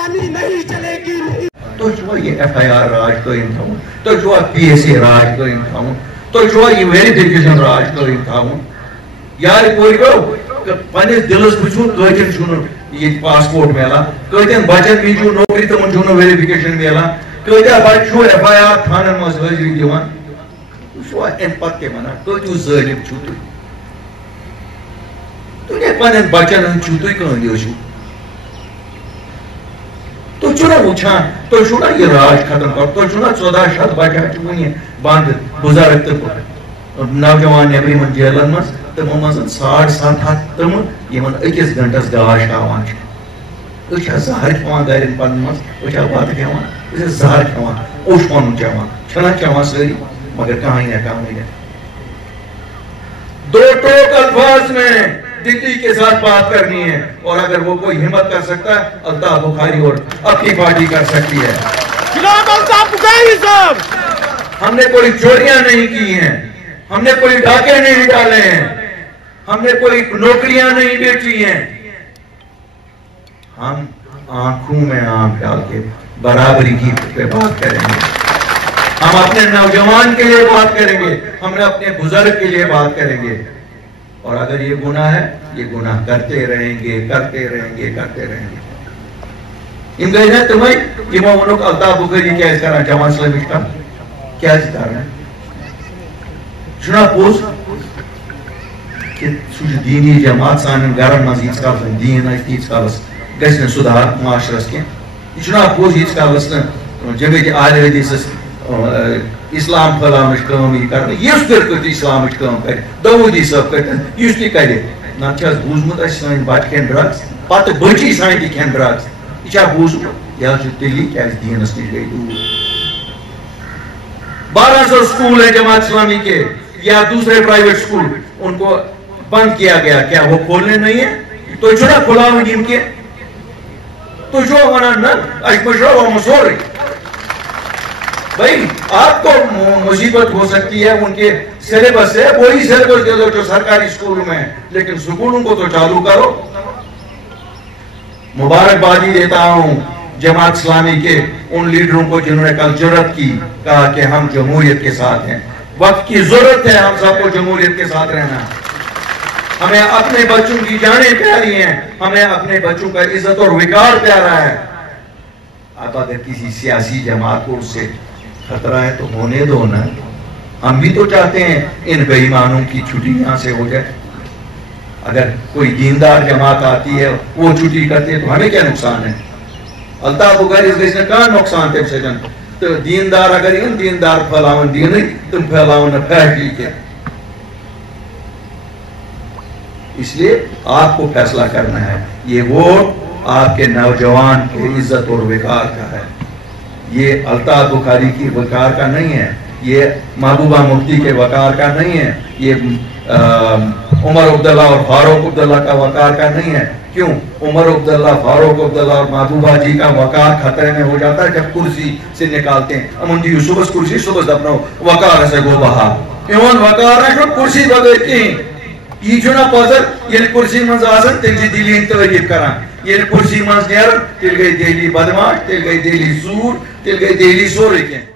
गुलामी नहीं चलेगी। तो ये FIR राज कायम थवन, तो PSA राज कायम थवन, तो ये वेरिफिकेशन राज कायम थवन। यार कोई पन्निस दिलस बुझू कतन छुन ये पासपोर्ट मिला, कतन बचन मीजू नौकरी तमन छुन वेरिफिकेशन मिला, कत्या बच्चो FIR थानन मज हाजिरी दिवान। अम पे वन कतु जालिम छु तुम पन बचन छु तुम कंदो छु तो चुना वुचान तो चुना ये राज खत्म कर तो चुना 1400 बच्चा वन बंद बुजुर्ग तो नौजवान नबरिमन जेलन मज तमो मज 750 तम यमन अकिस घंटस गाश हावान जहर खान गर पन मज बत खान जहर खान ओश पन चवान चवान सारी मगर कहीं ना कहीं दो टोक अल्फाज में दिल्ली के साथ बात करनी है, और अगर वो कोई हिम्मत कर सकता है अल्ताफ बुखारी और अपनी पार्टी कर सकती है। अल्ताफ बुखारी साहब, हमने कोई चोरियां नहीं की हैं, हमने कोई डाके नहीं डाले हैं, हमने कोई नौकरियां नहीं बेची हैं। हम आंखों में आंख डाल के बराबरी की पे बात करेंगे, हम अपने नौजवान के लिए बात करेंगे, हम अपने बुजुर्ग के लिए बात करेंगे। और अगर ये गुनाह है, ये गुनाह करते रहेंगे करते रहेंगे करते रहेंगे। इन गए तुम्हें ये वो लोग अल्ताफ बुखारी क्या करना जमात इस्लामी का क्या करना चुना पोस कि दीनी जमात सान घर मज यीच काल दीन तीच कालस गस सुधार माशरस के चुना पोस यीच कालस जब आले हदीस इस्लाम फैलान कम कर इस्लाम कम कर दाऊदी सब कर ना बूझमुत सान बच खेन ड्रग्स पत बची सान खेन ड्रग्स यह बूझमुत यह तेली क्या दीनस नश गई दूर। 1200 स्कूल है जमात इस्लामी के या दूसरे प्राइवेट स्कूल, उनको बंद किया गया, क्या वो खोलने नहीं है? तो जो ना खुलाओ इनके तो जो वना न मशोर भाई आपको मुसीबत हो सकती है उनके सिलेबस से, वही सिलेबस दे दो जो सरकारी स्कूलों में, लेकिन स्कूलों को तो चालू करो। मुबारकबादी देता हूं जमात इस्लामी के उन लीडरों को जिन्होंने कल जुर्रत की, कहा कि हम जमहूरियत के साथ हैं। वक्त की जरूरत है हम सबको जमहूरियत के साथ रहना। हमें अपने बच्चों की जानें प्यारी हैं, हमें अपने बच्चों का इज्जत और विकार प्यारा है। अब अगर किसी सियासी जमात को उससे खतरा है तो होने दो ना, हम भी तो चाहते हैं इन बेईमानों की छुट्टी यहां से हो जाए। अगर कोई दीनदार जमात आती है वो छुट्टी करते है तो हमें क्या नुकसान है? अल्ताफ बुखारी इसने कहा नुकसान थे सजन तो दीनदार अगर इन दीनदार फैलावन दीन तुम फैलावन फैसली के, इसलिए आपको फैसला करना है। ये वोट आपके नौजवान के इज्जत और विकार का है, ये अल्ताफ बुखारी की वकार का नहीं है, ये महबूबा मुफ्ती के वकार का नहीं है, ये उमर अब्दुल्ला और फारूक अब्दुल्ला का वकार का नहीं है। क्यों? उमर अब्दुल्ला, फारूक अब्दुल्ला और महबूबा जी का वकार खतरे में हो जाता है जब कुर्सी से निकालते हैं। अमन जी सुबह कुर्सी सुबह अपना वकार से गो बहा इवन वकार है कुर्सी बगैर की ये ना पजर ये कुर्सी मज आसन तेल दिली तारीफ करान, ये कुर्सी मज नेर तेल गई दिल्ली बदमाश, तेल गई दिल्ली सूर, तेल गई दिल्ली सोरे के।